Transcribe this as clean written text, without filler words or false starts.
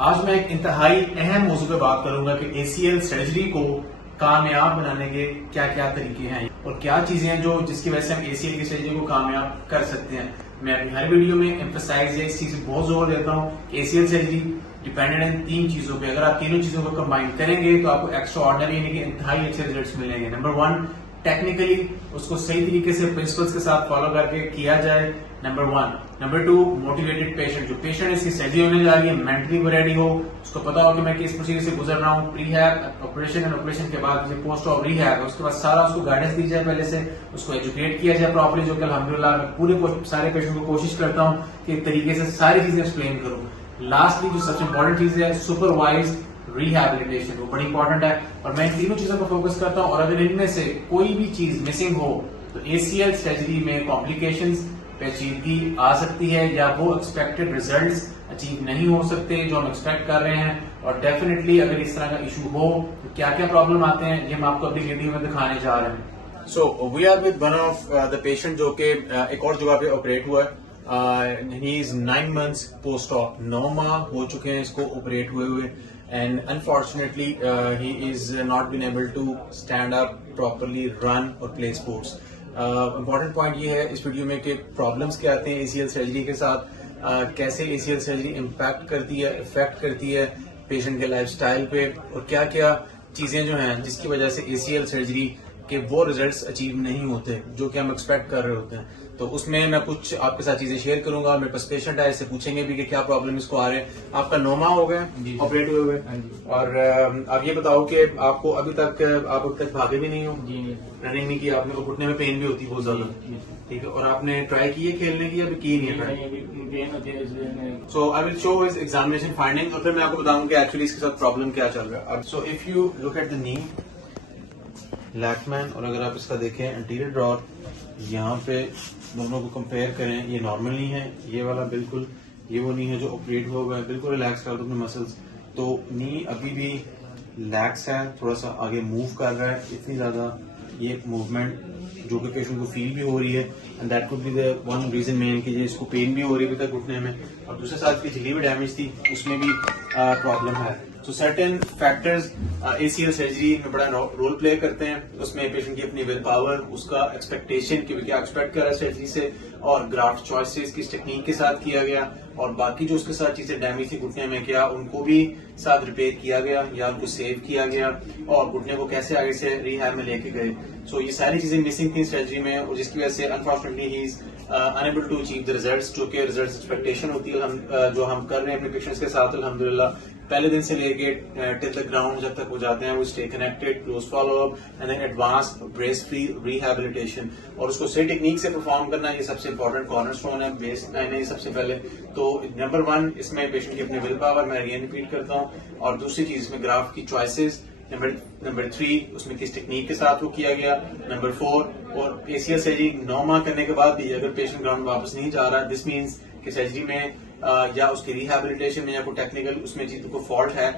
آج میں ایک انتہائی اہم موضوع پہ بات کروں گا کہ ACL سرجری کو کامیاب بنانے کے کیا کیا طریقے ہیں اور کیا چیزیں ہیں جس کی وجہ سے ہم ACL کی سرجری کو کامیاب کر سکتے ہیں. میں اپنی ہر ویڈیو میں ایمفسائز اس چیز پہ بہت زور دیتا ہوں کہ ACL سرجری ڈیپینڈنٹ ہے 3 چیزوں پہ. اگر آپ تینوں چیزوں کو کمبائن کریں گے تو آپ کو ایکسٹرا آرڈنری یعنی کہ انتہائی اچھے ریزلٹس ملیں گے. نمبر 1 ٹیکنیکلی اس کو صحیح طریقے سے پرنسپلس کے ساتھ فالو کر کے کیا جائے. نمبر 1. Number 2 motivated patient. جو پیشنٹ اس کی سرجری ہونے جا رہی ہے مینٹلی وہ ریڈی ہو, اس کو پتا ہو کہ میں کس پروسیجر سے گزر رہا ہوں, پری ہیب, آپریشن اینڈ آپریشن کے بعد پوسٹ آف ری ہیب, اس کے بعد سارا اس کو گائیڈنس دی جائے, پہلے سے اس کو ایجوکیٹ کیا جائے پراپرلی, جو کہ الحمدللہ پورے سارے پیشنٹ کو کوشش کرتا ہوں کہ ایک طریقے سے ساری چیزیں ایکسپلین کروں. لاسٹلی جو سب سے امپورٹنٹ چیز ہے سپروائزڈ ریہیبلیٹیشن, وہ بڑی امپورٹنٹ ہے اور میں ان تینوں چیزوں پر فوکس کرتا ہوں. اور اگر ان میں سے کوئی بھی چیز مسنگ ہو تو ACL سرجری میں کمپلیکیشنز پیچیدگی آ سکتی ہے یا وہ ایکسپیکٹڈ ریزلٹس اچیو نہیں ہو سکتے جو ہم ایکسپیکٹ کر رہے ہیں. اور ڈیفینیٹلی اگر اس طرح کا ایشو ہو تو کیا کیا پرابلم آتے ہیں یہ ہم آپ کو اپنی ویڈیو میں دکھانے جا رہے ہیں. So we are with one of the patient جو کہ ایک اور جگہ پہ آپریٹ ہوا ہے. He is 9 months post op, 9 ماہ ہو چکے ہیں اس کو آپریٹ ہوئے and unfortunately he is not been able to stand up properly, run or play sports. Important point یہ ہے اس ویڈیو میں کہ پرابلمس کیا آتے ہیں ACL سرجری کے ساتھ, کیسے ACL سرجری امپیکٹ کرتی ہے, افیکٹ کرتی ہے پیشنٹ کے لائف سٹائل پہ, اور کیا کیا چیزیں جو ہیں جس کی وجہ سے ACL سرجری کے وہ ریزلٹس اچیو نہیں ہوتے جو کہ ہم ایکسپیکٹ کر رہے ہوتے ہیں. تو اس میں میں کچھ آپ کے ساتھ چیزیں شیئر کروں گا. میرے پاس پیشنٹ ہے, اس سے پوچھیں گے بھی کہ کیا پرابلم اس کو آ رہے ہیں. آپ کا 9 ماہ ہو گئے آپریٹ ہوئے, اور آپ یہ بتاؤ کہ آپ کو ابھی تک بھاگے بھی نہیں ہو, رننگ نہیں کی آپ نے, گھٹنے میں پین بھی ہوتی ہے بہت زیادہ, ٹھیک ہے, اور آپ نے ٹرائی کی ہے کھیلنے کی ابھی کی نہیں ہے. سو آئی ول شو ہز ایگزامینیشن فائنڈنگ اور پھر میں آپ کو بتاؤں کہ ایکچولی اس کے ساتھ پرابلم کیا چل رہا ہے. So if you look at the knee left مین, اور اگر آپ اس کا دیکھیں انٹیریئر ڈرار یہاں پہ دونوں کو کمپیئر کریں, یہ نارمل نہیں ہے, یہ والا بالکل یہ وہ نہیں ہے جو آپریٹ ہوا ہے, بالکل ریلیکس کر دو اپنے مسلس. تو نی ابھی بھی لیکس ہے, تھوڑا سا آگے موو کر رہا ہے, اتنی زیادہ یہ موومنٹ جو کہ پیشنٹ کو فیل بھی ہو رہی ہے, and that could be the one reason مین کہ اس کو پین بھی ہو رہی ہے ابھی تک گھٹنے میں, اور دوسرے ساتھ کی جھلی بھی ڈیمیج تھی اس میں بھی پرابلم ہے. سو سرٹن فیکٹرز ACL سرجری میں بڑا رول پلے کرتے ہیں. اس میں پیشنٹ کی اپنی ول پاور, اس کا ایکسپیکٹیشن کہ کیا ایکسپیکٹ کر رہا ہے سرجری سے, اور گرافٹ چوائسز کس ٹیکنیک کے ساتھ کیا گیا, اور باقی جو اس کے ساتھ چیزیں ڈیمیج تھی گھٹنے میں کیا ان کو بھی ساتھ ریپیئر کیا گیا یا ان کو سیو کیا گیا, اور گھٹنے کو کیسے آگے سے ریہیب میں لے کے گئے. سو یہ ساری چیزیں مسنگ تھیں سرجری میں, اور جس کی وجہ سے unfortunately he is unable to achieve the results جو کہ ریزلٹس ایکسپیکٹیشن ہوتی ہے جو ہم کر رہے ہیں اپنے پیشنٹس کے ساتھ. الحمدللہ پہلے دن سے لے کے ٹل دا گراؤنڈ جب تک وہ جاتے ہیں, وہ stay connected, close follow up, and then advance brace free rehabilitation, اور اس کو صحیح ٹیکنیک سے پرفارم کرنا, یہ سب سے امپورٹنٹ کارنر اسٹون ہے, بیس لائن ہے یہ سب سے پہلے. تو نمبر 1 اس میں پیشنٹ کی اپنی ول پاور, میں اگین ریپیٹ کرتا ہوں, اور دوسری چیز اس میں گراف کی چوائسز. نمبر 3 اس میں کس ٹیکنیک کے ساتھ وہ کیا گیا. نمبر 4 اور ACL سرجری 9 ماہ کرنے کے بعد بھی اگر پیشنٹ گراؤنڈ واپس نہیں جا رہا, دس مینس کہ سرجری میں یا اس کی ریہیبلیٹیشن میں یا کوئی ٹیکنیکل اس میں چیز کو فالٹ ہے.